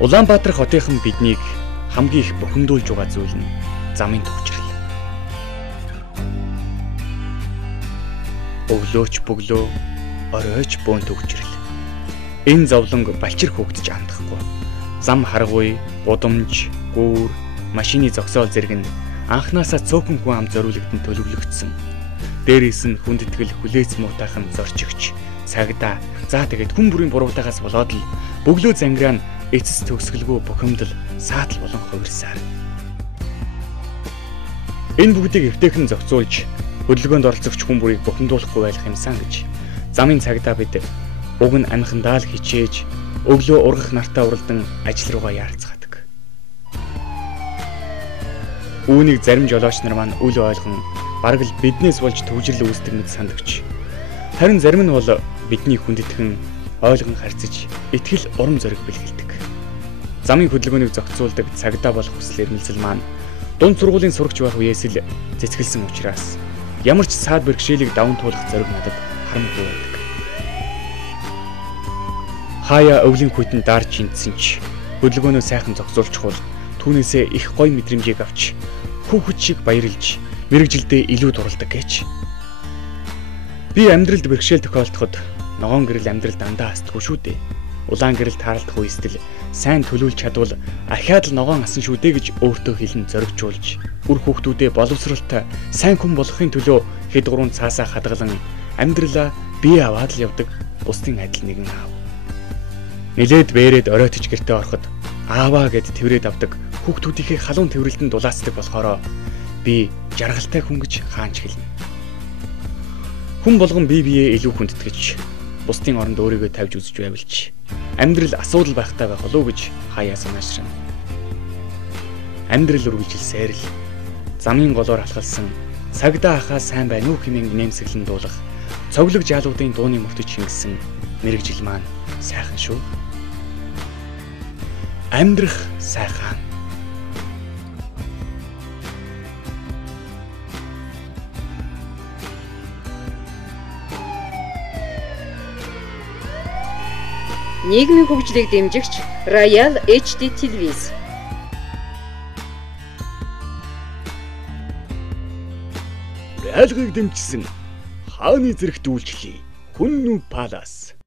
Улаанбаатар хотынхан биднийг хамгийн их бухимдуулж байгаа зүйл нь замын төвчрөл. Өглөөч бөглөө, оройч бөөн төвчрөл. Энэ зовлон балчир хөөгдөж андахгүй. Зам харгуй, гудамж, гүүр, машины зогсоол зэрэг нь анхнаасаа цөөхөн хүн ам зориулагдсан төлөвлөгдсөн. Дээрээс нь хүндэтгэл хүлээц муутайхан зорчигч, цагдаа, за тэгээд хүн бүрийн буруутаагаас болоод л бөглөө зангираа нь эцэс төгсгөлгүй бухимдал, саатал болон хувирсаар. Энэ бүгдийг эвтэйхэн зохицуулж, хөдөлгөөнд оролцогч хүн бүрийг бухимдуулахгүй байх юмсан гэж замын цагдаа бид уг нь амхандаа л хичээж, өглөө ургах нартаа уралдан ажил руугаа яарцгаадаг. Үүнийг зарим жолооч нар маань үл ойлгон бараг л биднээс болж төвжирэл үүсдэг мэт сандагч. Харин зарим нь бол бидний хүндэтгэн ойлгон харьцаж, итгэл урам зориг бэлгэлдэг. Замын хөдөлгөөнийг зохицуулдаг цагдаа болох хүсэл эрмэлзэл маань дунд сургуулийн сурагч байх үеэс л цэцгэлсэн учраас ямар ч саад бэрхшээлийг даван туулах зориг надад харамгүй байдаг. Хаяа өвлийн хүйтэн даарч шинтсэн ч хөдөлгөөнөө сайхан зохицуулчихвал түүнээсээ их гоё мэдрэмжийг авч хүүхэд шиг баярлж мэрэгжилдээ илүү дурладаг гэж. Би амьдралд бэрхшээл тохиолдоход ногоон гэрэл амьдрал дандаа хасдаггүй шүү дээ. Улаан гэрэл таарлах үестэл сайн төлөвлөж чадвал ахиад л ногоон асан шүү дээ гэж өөртөө хэлэн зоригжуулж, үр хүүхдүүдээ боловсралтай сайн хүн болохын төлөө хэд гурван цаасаа хадгалан амьдралаа бие аваад л явдаг бусдын адил нэгэн аав. Нилээд бээрээд оройтож гэртээ ороход ааваа гэд тэврээд авдаг хүүхдүүдийнхээ халуун тэврэлтэнд дулаацдаг болохоор би жаргалтай хүн гэж хаанч хэлнэ. Хүн болгон бие биеэ илүү хүндэтгэж, бусдын оронд өөрийгөө тавьж үзэж байвалч амьдрал асуудал байхтай байх болов уу гэж хаяа санаашрана. Амьдрал үргэлжилсээр л замын голоор алхалсан цагдаа ахаа сайн байна уу хэмээн нэмсэглэн дуулах цоглог жаалуудын дууны мөртөж шингэсэн мэрэгжил маань сайхан шүү. Амьдрах сайхан. Нийгмийн хөгжлийг дэмжигч Royal HD телевиз. Байлгыг дэмжсэн хааны зэрэгт үйлчлэе. Хүн нү палас.